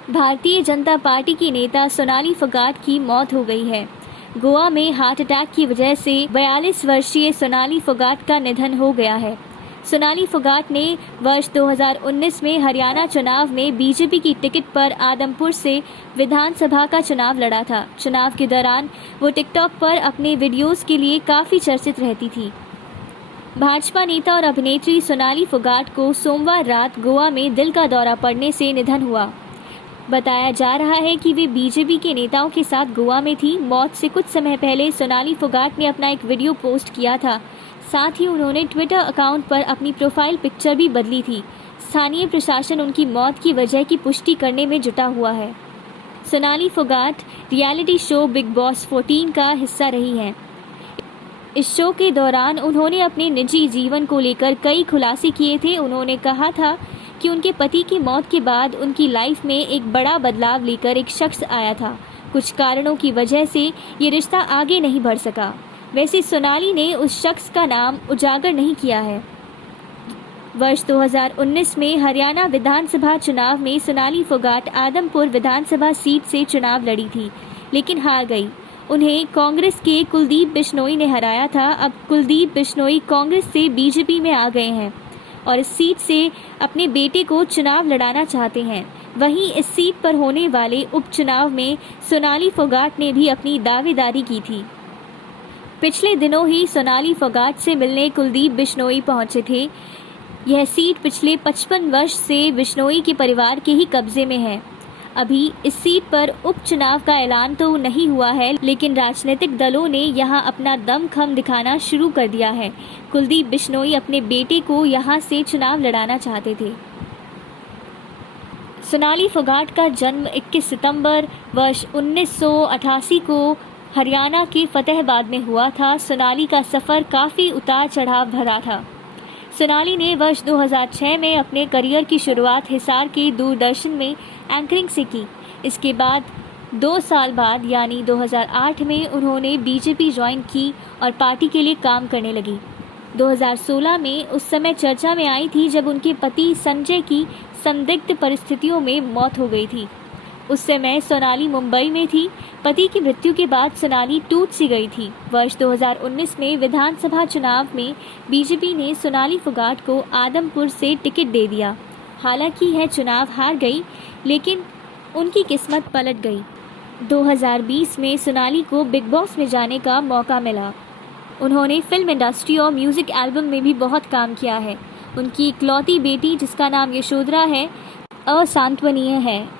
Bharatiya Janata party की नेता सोनाली फोगाट की मौत हो गई है। गोवा में हार्ट अटैक की वजह से 42 वर्षीय सोनाली फोगाट का निधन हो गया है। सोनाली फोगाट ने वर्ष 2019 में हरियाणा चुनाव में बीजेपी की टिकट पर आदमपुर से विधानसभा का चुनाव लड़ा था। चुनाव के दौरान वो टिकटॉक पर अपने वीडियोस के लिए काफ़ी चर्चित रहती थी। भाजपा नेता और अभिनेत्री सोनाली फोगाट को सोमवार रात गोवा में दिल का दौरा पड़ने से निधन हुआ। बताया जा रहा है कि वे बीजेपी के नेताओं के साथ गोवा में थी। मौत से कुछ समय पहले सोनाली फोगाट ने अपना एक वीडियो पोस्ट किया था। साथ ही उन्होंने ट्विटर अकाउंट पर अपनी प्रोफाइल पिक्चर भी बदली थी। स्थानीय प्रशासन उनकी मौत की वजह की पुष्टि करने में जुटा हुआ है। Sonali Phogat reality show big boss 14 का हिस्सा रही हैं। इस शो के दौरान उन्होंने अपने निजी जीवन को लेकर कई खुलासे किए थे। उन्होंने कहा था कि उनके पति की मौत के बाद उनकी लाइफ में एक बड़ा बदलाव लेकर एक शख्स आया था। कुछ कारणों की वजह से ये रिश्ता आगे नहीं बढ़ सका। वैसे सोनाली ने उस शख्स का नाम उजागर नहीं किया है। वर्ष 2019 में हरियाणा विधानसभा चुनाव में सोनाली फोगाट आदमपुर विधानसभा सीट से चुनाव लड़ी थी, लेकिन हार गई। उन्हें कांग्रेस के कुलदीप बिश्नोई ने हराया था। अब कुलदीप बिश्नोई कांग्रेस से बीजेपी में आ गए हैं और इस सीट से अपने बेटे को चुनाव लड़ाना चाहते हैं। वहीं इस सीट पर होने वाले उपचुनाव में सोनाली फोगाट ने भी अपनी दावेदारी की थी। पिछले दिनों ही सोनाली फोगाट से मिलने कुलदीप बिश्नोई पहुंचे थे। यह सीट पिछले 55 वर्ष से बिश्नोई के परिवार के ही कब्जे में है। अभी इस सीट पर उपचुनाव का ऐलान तो नहीं हुआ है, लेकिन राजनीतिक दलों ने यहां अपना दमखम दिखाना शुरू कर दिया है। कुलदीप बिश्नोई अपने बेटे को यहां से चुनाव लड़ाना चाहते थे। सोनाली फोगाट का जन्म 21 सितंबर वर्ष 1988 को हरियाणा के फतेहाबाद में हुआ था। सोनाली का सफ़र काफ़ी उतार चढ़ाव भरा था। सोनाली ने वर्ष 2006 में अपने करियर की शुरुआत हिसार के दूरदर्शन में एंकरिंग से की। इसके बाद 2 साल बाद यानी 2008 में उन्होंने बीजेपी ज्वाइन की और पार्टी के लिए काम करने लगी। 2016 में उस समय चर्चा में आई थी जब उनके पति संजय की संदिग्ध परिस्थितियों में मौत हो गई थी। उस समय सोनाली मुंबई में थी। पति की मृत्यु के बाद सोनाली टूट सी गई थी। वर्ष 2019 में विधानसभा चुनाव में बीजेपी ने सोनाली फोगाट को आदमपुर से टिकट दे दिया। हालांकि यह चुनाव हार गई, लेकिन उनकी किस्मत पलट गई। 2020 में सोनाली को बिग बॉस में जाने का मौका मिला। उन्होंने फिल्म इंडस्ट्री और म्यूजिक एल्बम में भी बहुत काम किया है। उनकी इकलौती बेटी, जिसका नाम यशोधरा है, असांत्वनीय है।